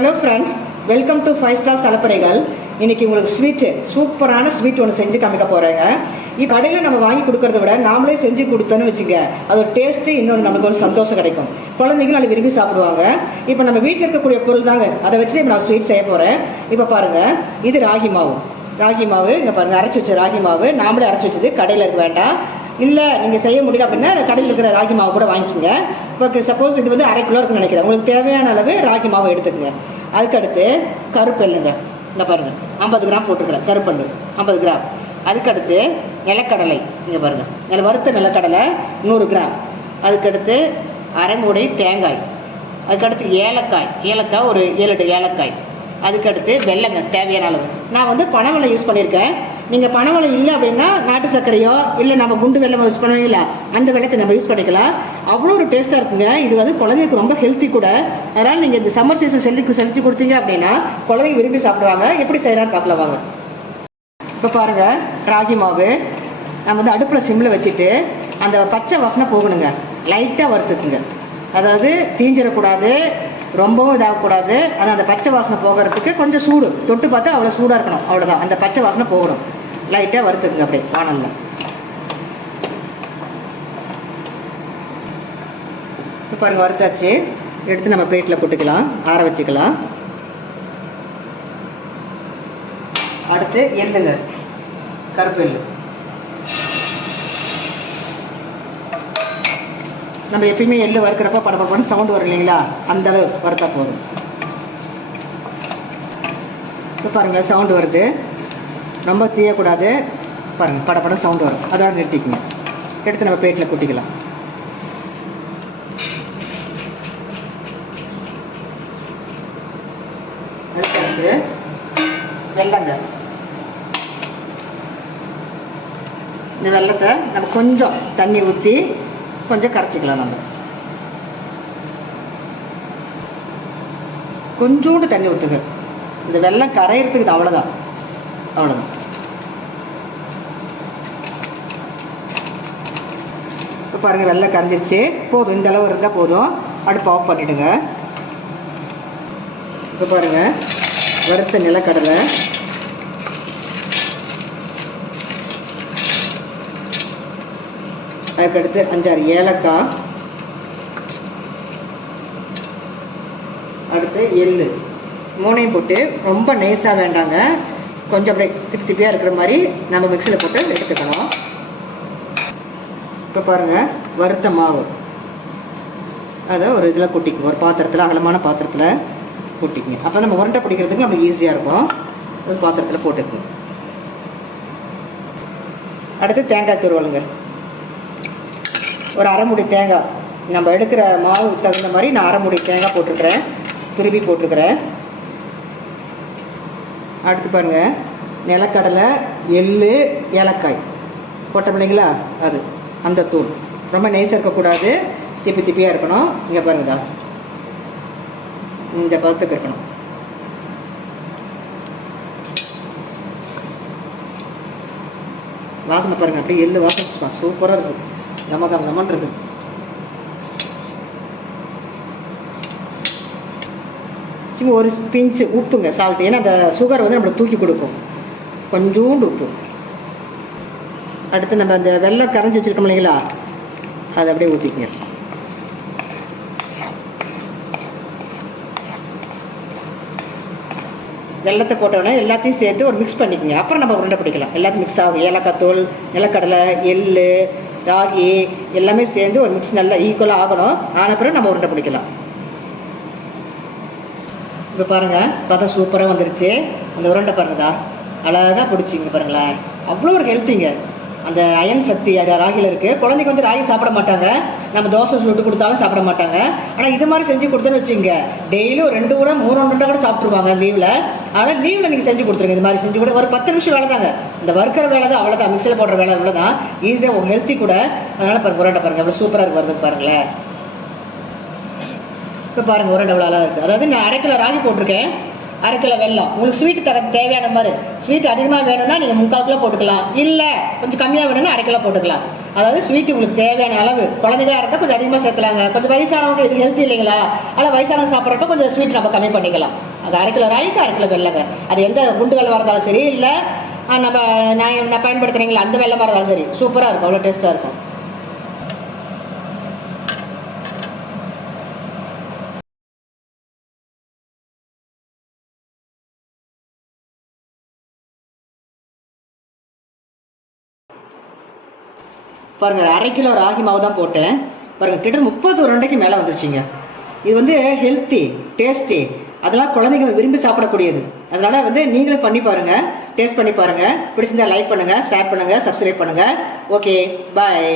Hello friends welcome to five star சலப்பறைகள் இன்னைக்கு உங்களுக்கு sweet சூப்பரான ஸ்வீட் ஒன்று செஞ்சு காமிக்க போகிறேங்க இப்போ கடையில் நம்ம வாங்கி கொடுக்கறத விட நாமளே செஞ்சு கொடுத்தோன்னு வச்சுங்க அதோட டேஸ்ட்டு இன்னொன்று நமக்கு ஒரு சந்தோஷம் கிடைக்கும். குழந்தைங்களும் நல்லா விரும்பி சாப்பிடுவாங்க. இப்போ நம்ம வீட்டில் இருக்கக்கூடிய பொருள் தாங்க அதை வச்சு இப்போ நான் ஸ்வீட் செய்ய போகிறேன் இப்போ பாருங்கள் இது ராகி மாவு. ராகி மாவு இங்கே பாருங்கள் அரைச்சி வச்ச ராகி மாவு நாமளே அரைச்சி வச்சது கடையில் இருக்க வேண்டாம். இல்லை நீங்கள் செய்ய முடியல அப்படின்னா கடையில் இருக்கிற ராகி மாவு கூட வாங்கிக்கோங்க. இப்போ சப்போஸ் இது வந்து அரை கிலோ இருக்குன்னு நினைக்கிறேன். உங்களுக்கு தேவையான அளவு ராகி மாவு எடுத்துக்கோங்க. அதுக்கடுத்து கருப்பெல்லுங்க. இந்த பாருங்கள் ஐம்பது கிராம் போட்டுக்கிறேன் கருப்பெல்லு. ஐம்பது கிராம். அதுக்கடுத்து நிலக்கடலை. இங்கே பாருங்கள் நில வறுத்த நிலக்கடலை நூறு கிராம். அதுக்கடுத்து அரைமுடை தேங்காய். அதுக்கடுத்து ஏலக்காய். ஏலக்காய் ஒரு ஏழு எட்டு ஏலக்காய். அதுக்கடுத்து வெள்ளங்க தேவையான அளவு. நான் வந்து பனவெல்லம் யூஸ் பண்ணியிருக்கேன். நீங்கள் பனவெல்லம் இல்லை அப்படின்னா நாட்டு சர்க்கரையோ இல்லை நம்ம குண்டு வெள்ளம் யூஸ் பண்ணுவீங்களா அந்த வெள்ளத்தை நம்ம யூஸ் பண்ணிக்கலாம். அவ்வளோ ஒரு டேஸ்ட்டாக இருக்குங்க. இது வந்து குழந்தைங்களுக்கு ரொம்ப ஹெல்த்தி கூட. அதனால் நீங்கள் இந்த சம்மர் சீசன் செலுத்தி செலுத்தி கொடுத்தீங்க அப்படின்னா குழந்தைங்க விரும்பி சாப்பிடுவாங்க. எப்படி செய்கிறான்னு பார்க்கலாம் வாங்க. இப்போ பாருங்கள் ராகி மாவு. நம்ம வந்து அடுப்பில் சிம்மில் வச்சுட்டு அந்த பச்சை வாசனை போகணுங்க. லைட்டாக வறுத்துக்குங்க. அதாவது தீஞ்சிடக்கூடாது ரொம்பவும் இதாகக்கூடாது. ஆனால் அந்த பச்சை வாசனை போகிறதுக்கு கொஞ்சம் சூடு. தொட்டு பார்த்தா அவ்வளோ சூடாக இருக்கணும். அவ்வளோதான் அந்த பச்சை வாசனை போகணும். லைட்டாக வறுத்துக்குங்க அப்படியே வானலில். இப்போ பாருங்க வறுத்தாச்சு. எடுத்து நம்ம பிளேட்டில் போட்டுக்கலாம் ஆற வச்சுக்கலாம். அடுத்து எள்ளுங்க கருப்பு எள்ளு. நம்ம எப்பயுமே எள்ளு வறுக்கிறப்ப படப்படன்னு சவுண்டு வரும் இல்லைங்களா? அந்த அளவு வறுத்தா போதும். இப்போ பாருங்கள் சவுண்டு வருது. ரொம்ப தீயக்கூடாது பாருங்கள் படப்படம் சவுண்டு வரும். அதோட நிறுத்திக்கங்க. எடுத்து நம்ம பிளேட்டில் கொட்டிக்கலாம். வெள்ளங்க. இந்த வெள்ளத்தை நம்ம கொஞ்சம் தண்ணி ஊற்றி கொஞ்சம் கரைச்சிக்கலாம் நம்ம. கொஞ்சோண்டு தண்ணி ஊற்றுங்க இந்த வெள்ளம் கரையிறதுக்கு இது அவ்வளோதான் அவ்வளோதான் இப்போ பாருங்கள் வெள்ளை கரைஞ்சிருச்சு. போதும் இந்த அளவு இருந்தால் போதும். அடுப்பு ஆஃப் பண்ணிவிடுங்க இப்போ பாருங்கள் வறுத்த நிலக்கடலை. அதுக்கடுத்து அஞ்சாறு ஏலக்காய். அடுத்து எள்ளு. மூணையும் போட்டு ரொம்ப நைஸாக வேண்டாங்க. கொஞ்சம் அப்படியே திப்பி திப்பியாக இருக்கிற மாதிரி நம்ம மிக்சியில் போட்டு எடுத்துக்கணும் இப்போ பாருங்கள் வறுத்த மாவு. அதை ஒரு இதில் கொட்டிக்குங்க. ஒரு பாத்திரத்தில் அகலமான பாத்திரத்தில் கொட்டிக்குங்க. அப்போ நம்ம உருண்டை பிடிக்கிறதுக்கு நமக்கு ஈஸியாக இருக்கும். ஒரு பாத்திரத்தில் போட்டுக்குங்க. அடுத்து தேங்காய் துருவலுங்க. ஒரு அரைமுடி தேங்காய். நம்ம எடுக்கிற மாவுக்கு தகுந்த மாதிரி நான் அரைமுடி தேங்காய் போட்டிருக்கிறேன். துருவி போட்டிருக்கிறேன். அடுத்து பாருங்க. நிலக்கடலை எள்ளு ஏலக்காய். போட்ட இல்லைங்களா அது அந்த தூள். ரொம்ப நெய்ஸாக இருக்கக்கூடாது. திப்பி திப்பியாக இருக்கணும். இங்கே பாருங்கதா. இந்த பதத்துக்கு இருக்கணும். வாசனை பாருங்க. அப்படியே எள்ளு வாசனை சூப்பராக இருக்கும். நமக்கு நமன் இருக்குது. சும்மா ஒரு பிஞ்சு உப்புங்க சால்ட்டு ஏன்னா அந்த சுகர் வந்து நம்மளை தூக்கி கொடுக்கும். கொஞ்சோண்டு உப்பு. அடுத்து நம்ம அந்த வெள்ளை கரைஞ்சி வச்சிருக்கோம் இல்லைங்களா? அதை அப்படியே ஊற்றிக்கங்க வெள்ளத்தை போட்டோடனே எல்லாத்தையும் சேர்த்து ஒரு மிக்ஸ் பண்ணிக்கோங்க. அப்புறம் நம்ம உருண்டை பிடிக்கலாம். எல்லாத்தையும் மிக்ஸ் ஆகும். ஏலக்காய் தூள் நிலக்கடலை எள் ராகி எல்லாமே சேர்ந்து ஒரு மிக்ஸ் நல்லா ஈக்குவலாக ஆகணும். ஆன பிறகு நம்ம உருண்டை பிடிக்கலாம். இப்போ பாருங்கள் பார்த்தா சூப்பராக வந்துருச்சு. அந்த உருண்டை பாருங்கதா. அழகாக பிடிச்சிங்க பாருங்களேன் அவ்வளோ ஒரு ஹெல்த்திங்க அந்த அயன் சக்தி அது ராகியில் இருக்குது குழந்தைக்கு வந்து ராகி சாப்பிட மாட்டாங்க. நம்ம தோசை சுட்டு கொடுத்தாலும் சாப்பிட மாட்டாங்க. ஆனால் இது மாதிரி செஞ்சு கொடுத்தோன்னு வச்சுங்க டெய்லி ஒரு ரெண்டு கூட மூணு உருண்டை கூட சாப்பிட்ருவாங்க லீவில் ஆனால் லீவில் நீங்கள் செஞ்சு கொடுத்துருங்க. இது மாதிரி செஞ்சு கூட ஒரு பத்து நிமிஷம் வேலை தாங்க. இந்த வறுக்கிற வேலை தான் அவ்வளோதான் மிக்சியில் போடுற வேலை அவ்வளோதான் ஈஸியாக ஹெல்த்தி கூட. அதனால் பாருங்கள் உருண்டை பாருங்கள் அவ்வளோ சூப்பராக இருக்கு வருது பாருங்களேன். இப்போ பாருங்கள் ஒரு டவுளாக அழகாக இருக்குது அதாவது நான் அரை கிலோ ராகி போட்டிருக்கேன். அரை கிலோ வெல்லம். உங்களுக்கு ஸ்வீட் தர தேவையான மாதிரி. ஸ்வீட் அதிகமாக வேணும்னா நீங்கள் முக்கால் கிலோ போட்டுக்கலாம். இல்லை கொஞ்சம் கம்மியாக வேணும்னா அரை கிலோ போட்டுக்கலாம். அதாவது ஸ்வீட் உங்களுக்கு தேவையான அளவு. குழந்தைங்களா இருந்தால் கொஞ்சம் அதிகமாக சேர்த்துலாங்க. கொஞ்சம் வயசானவங்க இது ஹெல்த்தி இல்லைங்களா? ஆனால் வயசானவங்க சாப்பிட்றப்ப கொஞ்சம் ஸ்வீட் நம்ம கம்மி பண்ணிக்கலாம். அது அரை கிலோ ராகிக்கு அரை கிலோ வெள்ளைங்க அது எந்த குண்டு வெள்ளமாக இருந்தாலும் சரி இல்லை நம்ம நான் நான் பயன்படுத்துகிறீங்களா அந்த வெள்ளமாக இருந்தாலும் சரி. சூப்பராக இருக்கும். அவ்வளோ டேஸ்ட்டாக இருக்கும். பாருங்கள் அரை கிலோ ராகி மாவு தான் போட்டேன். பாருங்கள் கிட்ட முப்பது உருண்டைக்கு மேலே வந்துருச்சுங்க. இது வந்து ஹெல்த்தி டேஸ்டி அதெல்லாம் குழந்தைங்க விரும்பி சாப்பிடக்கூடியது. அதனால் வந்து நீங்களும் பண்ணி பாருங்கள் டேஸ்ட் பண்ணி பாருங்கள் பிடிச்சிருந்தா லைக் பண்ணுங்கள் ஷேர் பண்ணுங்கள் சப்ஸ்கிரைப் பண்ணுங்கள் ஓகே பாய்